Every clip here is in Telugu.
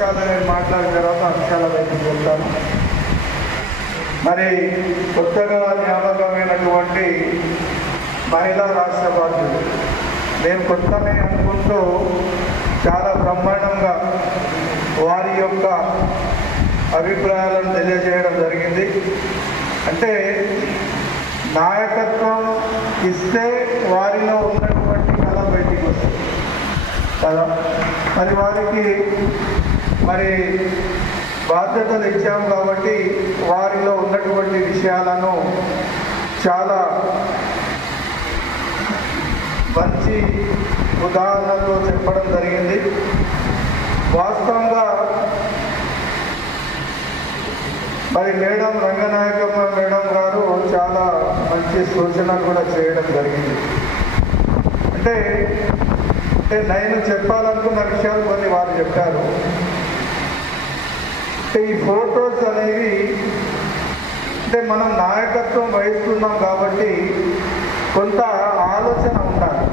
అంశాలు నేను మాట్లాడిన తర్వాత అంశాల వైపు వెళ్తాను. మరి కొత్తగా జ్ఞాపకమైనటువంటి మహిళా రాష్ట్ర నేను కొత్తనే అనుకుంటూ చాలా బ్రహ్మాండంగా వారి యొక్క అభిప్రాయాలను తెలియజేయడం జరిగింది. అంటే నాయకత్వం ఇస్తే వారిలో ఉన్నటువంటి కళ బయటికి వస్తుంది. కదా? మరి వారికి మరి బాధ్యతలు ఇచ్చాము కాబట్టి వారిలో ఉన్నటువంటి విషయాలను చాలా మంచి ఉదాహరణతో చెప్పడం జరిగింది. వాస్తవంగా మరి మేడం రంగనాయకమ్మ మేడం గారు చాలా మంచి సూచన కూడా చేయడం జరిగింది. అంటే అంటే నేను చెప్పాలనుకున్న విషయాలు కొన్ని వారు చెప్పారు. అంటే ఈ ఫోటోస్ అనేవి అంటే మనం నాయకత్వం వహిస్తున్నాం కాబట్టి కొంత ఆలోచన ఉండాలి.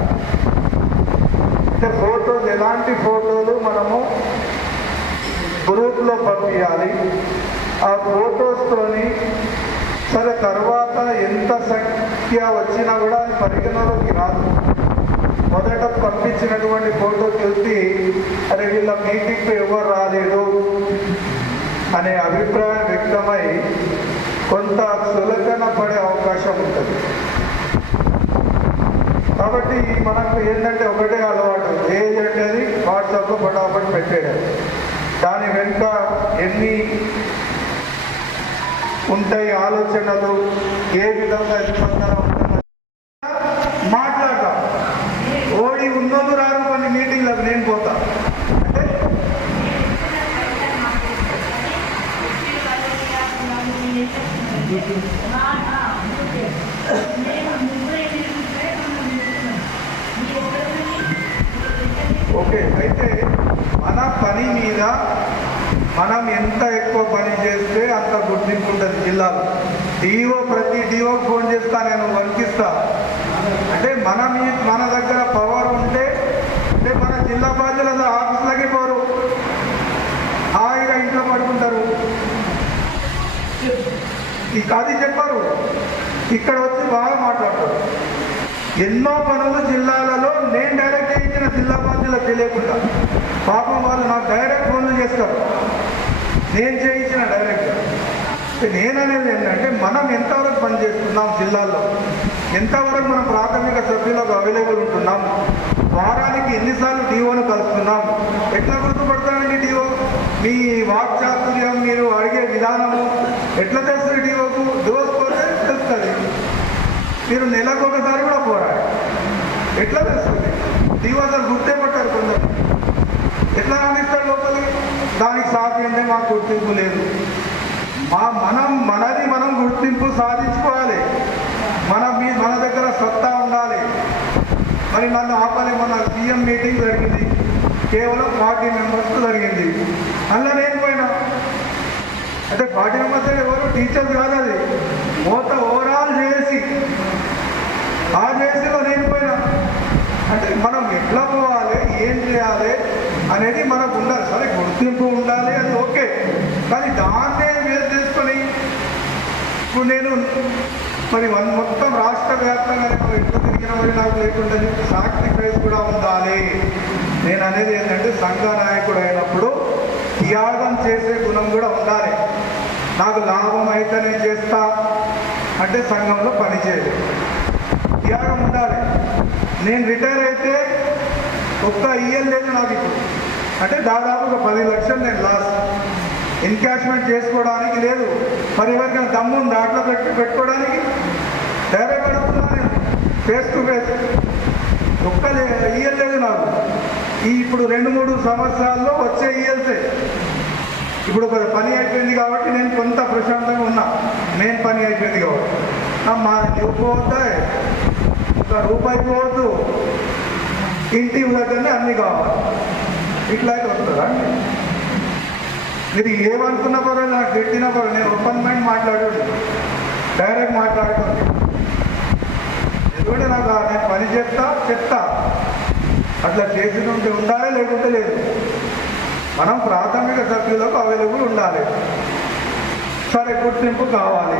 అంటే ఫోటోస్ ఎలాంటి ఫోటోలు మనము గ్రూప్లో పంపించాలి ఆ ఫోటోస్తోని సరే తర్వాత ఎంత సంఖ్య వచ్చినా కూడా అది పరిగణలోకి రాదు. మొదట పంపించినటువంటి ఫోటో చూసి అరే వీళ్ళ మీటింగ్కి ఎవరు రాలేదు? అనే అభిప్రాయం వ్యక్తమై కొంత సులకన పడే అవకాశం ఉంటుంది. కాబట్టి మనకు ఏంటంటే ఒకటే అలవాటు ఏజ్ అనేది వాట్సాప్లో పటాపట్ పెట్టేయడం. దాని వెనుక ఎన్ని ఉంటాయి ఆలోచనలు ఏ విధంగా స్పందన ఉంటుంది మాట్లాడతాం ఓడి ఉన్నోళ్ళు రారు కొన్ని మీటింగ్లకు నేను పోతా అంటే ఓకే అయితే మన పని మీద మనం ఎంత ఎక్కువ పని చేస్తే అంత గుర్తింపు ఉంటుంది జిల్లాలో. డిఓ ప్రతి డిఓ ఫోన్ చేస్తా నేను వణికిస్తా అంటే మన మీ మన దగ్గర పవర్ ఉంటే అంటే మన జిల్లా బాధ్యులు ఆఫీసులకి పోరు. హాయిగా ఇంట్లో పడుకుంటారు. ఇక అది చెప్పారు. ఇక్కడ వచ్చి బాగా మాట్లాడతారు. ఎన్నో పనులు జిల్లాలలో నేను డైరెక్ట్ చేయించిన జిల్లా బాధ్యులకు తెలియకుండా పాపం వాళ్ళు నాకు డైరెక్ట్ ఫోన్లు చేస్తారు. నేను చేయించిన డైరెక్ట్ నేననేది ఏంటంటే మనం ఎంతవరకు పని చేస్తున్నాం జిల్లాల్లో ఎంతవరకు మనం ప్రాథమిక సభ్యులకు అవైలబుల్ ఉంటున్నాం వారానికి ఎన్నిసార్లు డిఓను కలుస్తున్నాం ఎట్లా గుర్తుపడతానండి డిఓ మీ వాక్చాతుర్యం మీరు అడిగే విధానము ఎట్లా తెలుస్తుంది డిఓకు రోజు పోతే తెలుస్తుంది మీరు నెలకు ఒకసారి కూడా పోరాడు. ఎట్లా తెలుస్తుంది? డిఓ అసలు గుర్తే పట్టారు కొందరు. ఎట్లా రాణిస్తాడు లోపలికి? దానికి సాధ్యంగా మాకు గుర్తింపు లేదు. మా మనం మనది మనం గుర్తింపు సాధించుకోవాలి. మన మీ మన దగ్గర సత్తా ఉండాలి. మరి నన్ను ఆపాలి మన సీఎం మీటింగ్ జరిగింది. కేవలం ఫార్టీ మెంబర్స్ జరిగింది. అందులో నేను పోయినా. అంటే ఫార్టీ మెంబర్స్ ఎవరు? టీచర్స్ కాదు అది. మొత్తం ఓవరాల్ చేసి ఆ చేసిలో నేను పోయినా. అంటే మనం ఎట్లా పోవాలి ఏం చేయాలి అనేది మనకు ఉండాలి. సరే గుర్తింపు ఉండాలి అది ఓకే. కానీ దాన్నే వేరు చేసుకొని ఇప్పుడు నేను మరి వన్ మొత్తం రాష్ట్ర వ్యాప్తంగా నేను ఎట్లా తిరిగిన మరి నాకు లేకుండా సాక్రిఫైస్ కూడా ఉండాలి. నేను అనేది ఏంటంటే సంఘ నాయకుడు అయినప్పుడు త్యాగం చేసే గుణం కూడా ఉండాలి. నాకు లాభం అయితే నేను చేస్తా. అంటే సంఘంలో పనిచేయదు. త్యాగం ఉండాలి. నేను రిటైర్ అయితే ఒక్క ఇయర్ లేదు నాకు ఇప్పుడు. అంటే దాదాపు ఒక పది లక్షలు నేను లాస్. ఎన్కాష్మెంట్ చేసుకోవడానికి లేదు. మరి దమ్ముని దాంట్లో పెట్టి పెట్టుకోవడానికి డైరెక్ట్ అడుగుతున్నా నేను. ఫేస్ టు ఫేస్ ఒక్క ఇయర్ లేదు నాకు. ఈ ఇప్పుడు రెండు మూడు సంవత్సరాల్లో వచ్చే ఇయర్సే ఇప్పుడు ఒక పని అయిపోయింది కాబట్టి నేను కొంత ప్రశాంతంగా ఉన్నా. మెయిన్ పని అయిపోయింది కాబట్టి. మా ఇవ్వకపోతే ఒక రూపాయి పోవద్దు ఇంటి దగ్గరనే అన్ని కావాలి. ఇట్లా అయితే వస్తుందా? మీరు ఏమనుకున్న పర్వాలేదు నాకు పెట్టిన పర్వాలేదు. నేను ఓపెన్ మైండ్ మాట్లాడాడు డైరెక్ట్ మాట్లాడుకోండి ఎందుకంటే నాకు నేను పని చేస్తా చెప్తా. అట్లా చేసి ఉంటే ఉండాలి లేకుంటే లేదు. మనం ప్రాథమిక సభ్యులకు అవైలబుల్ ఉండాలి. సరే గుర్తింపు కావాలి.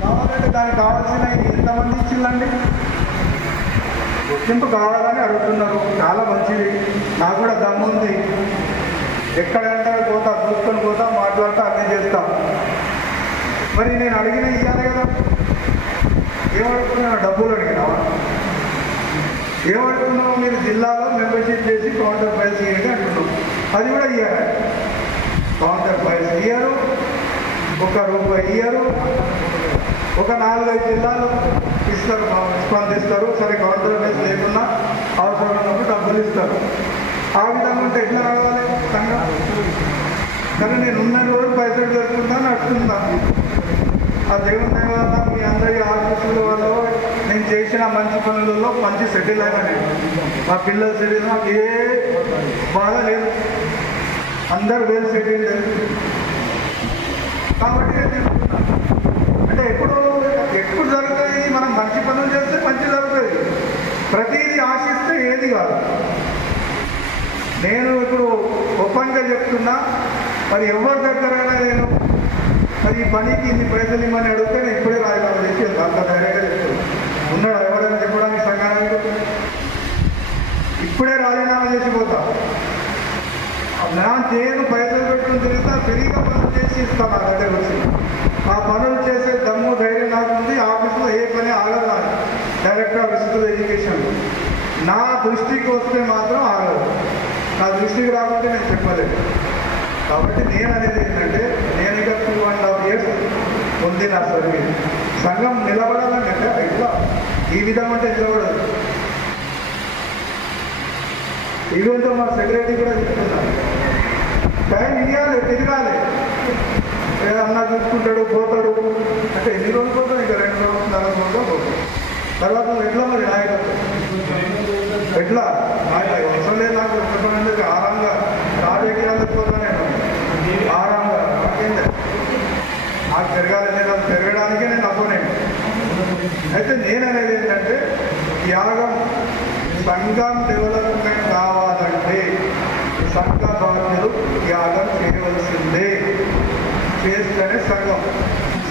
కావాలంటే దానికి కావాల్సిన ఎంతమంది ఇచ్చిందండి గుర్తింపు కావాలని అడుగుతున్నారు. చాలా మంచిది. నాకు కూడా దమ్ముంది ఎక్కడంటే పోతా చూసుకొని పోతా మాట్లాడతా అన్నీ చేస్తా. మరి నేను అడిగిన ఇవ్వాలి కదా. ఏమడుగుతున్నా డబ్బులు అడిగినావా? ఏమడుకున్నావు మీరు జిల్లాలో మెంబర్షిప్ చేసి కౌంటర్ ప్రైస్ చేయండి అంటున్నాం అది కూడా ఇవ్వాలి కౌంటర్ ఫైల్స్ ఇయ్యరు ఒక రూపాయి ఇయ్యరు ఒక నాలుగైదు జిల్లాలు ఇస్తారు స్పందిస్తారు. సరే కౌంటర్ ఫైల్స్ లేకుండా అవసరం ఉన్నప్పుడు డబ్బులు ఇస్తారు. ఆ విధంగా ఉంటే ఎట్లా రావాలి సంఘం? కానీ నేను ఉన్న రోజు పైసలు దొరుకుతుందా నడుస్తుంటాను ఆ దేవుని దయ మీ అందరి ఆశీస్సుల వల్ల నేను చేసిన మంచి పనులలో మంచి సెటిల్ అయినా నేను. మా పిల్లలు సెటిల్ నాకు ఏ బాధ లేదు. అందరు వేలు సెటిల్ కాబట్టి నేను అంటే ఎప్పుడు ఎప్పుడు జరుగుతాయి మనం మంచి పనులు చేస్తే మంచి జరుగుతుంది ప్రతిదీ ఆశిస్తే ఏది కాదు. నేను ఇప్పుడు ఓపెన్గా చెప్తున్నా మరి ఎవరి దగ్గరైనా నేను మరి ఈ పనికి ఇన్ని పైసలు ఇమ్మని అడిగితే నేను ఇప్పుడే రాజీనామా చేసి వెళ్తాను. అంత ధైర్యంగా చెప్తాను ఉన్నాడు ఎవరైనా చెప్పడానికి సంఘానికి ఇప్పుడే రాజీనామా చేసిపోతా నా నేను పైసలు పెట్టుకుని తిరిగితే ఫ్రీగా పనులు చేసి ఇస్తాను నా దగ్గర వచ్చి. ఆ పనులు చేసే దమ్ము ధైర్యం నాకు ఉంది ఆఫీస్లో ఏ పని ఆగదు నాకు. డైరెక్టర్ ఆఫ్ స్కూల్ ఎడ్యుకేషన్ నా దృష్టికి వస్తే మాత్రం ఆగదు. నా దృష్టికి రాకుంటే నేను చెప్పలేదు కాబట్టి నేను అనేది ఏంటంటే నేను ఇక టూ అండ్ హాఫ్ ఇయర్స్ ఉంది నా సర్వీస్ సంఘం నిలబడాలంటే ఇట్లా ఈ విధం అంటే నిలబడదు. ఈవెంతో మా సెక్రటరీ కూడా చెప్తున్నారు టైం ఇవ్వాలి తిరగాలి. ఏదన్నా చూసుకుంటాడు పోతాడు. అంటే ఎన్ని రోజులు పోతాడు? ఇంకా రెండు రోజులు నాలుగు రోజులు పోతాడు. తర్వాత ఎట్లా మరి నాయకత్వం? ఎట్లా? నాకు అవసరం లేదు నాకు. చెప్పడానికి ఆరాంగా రాజకీయాలకు పోతా నేను. ఆరాంగా. నాకేం నాకు పెరగాలి నేను అది పెరగడానికే నేను అపోనెంట్ అయితే నేను అనేది ఏంటంటే త్యాగం సంఘం డెవలప్మెంట్ సంఘ బాధ్యులు త్యాగం చేయవలసిందే. చేస్తేనే సంఘం.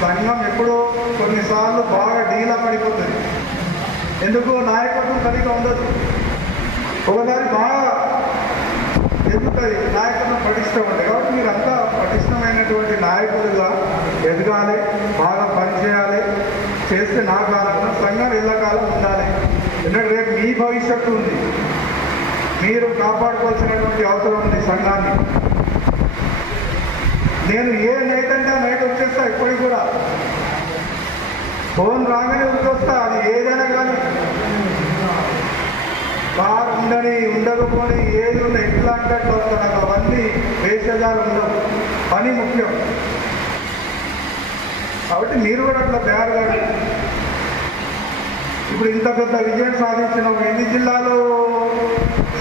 సంఘం ఎప్పుడో కొన్నిసార్లు బాగా డీలా పడిపోతుంది. ఎందుకు నాయకత్వం సరిగా ఉండదు. ఒకసారి బాగా ఎదుగుతుంది నాయకత్వం పటిష్టం ఉంటుంది కాబట్టి మీరు అంతా పటిష్టమైనటువంటి నాయకులుగా ఎదగాలి బాగా పనిచేయాలి. చేస్తే నాకు మీ భవిష్యత్తు ఉంది. మీరు కాపాడుకోవాల్సినటువంటి అవసరం ఉంది సంఘాన్ని నేను ఏ నైట్ అంటే నైట్ వచ్చేస్తా ఇప్పటికి కూడా. ఫోన్ రాగానే వచ్చేస్తా అది ఏదైనా కానీ. బాగుండని ఉండని ఉండకపోని ఏది ఉన్న ఎట్లా అంటే వస్తాను వస్తా నాకు అవన్నీ వేసేదాలు ఉండవు. పని ముఖ్యం. కాబట్టి మీరు కూడా అట్లా తయారుగా ఇప్పుడు ఇంత పెద్ద విజయం సాధించిన. ఎన్ని జిల్లాలో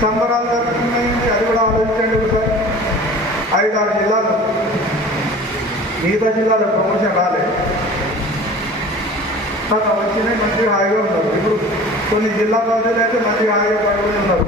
సంబరాలు జరుగుతున్నాయి అది కూడా ఆలోచించండి ఒకసారి. ఐదు ఆరు జిల్లాలు. మిగతా జిల్లాలో ప్రమోషన్ రాలేదు తను వచ్చినాయి మంచిగా హాయిగా ఉన్నారు. ఇప్పుడు కొన్ని జిల్లా ప్రజలు అయితే మంచిగా హాయిగా పడుకుని ఉన్నారు.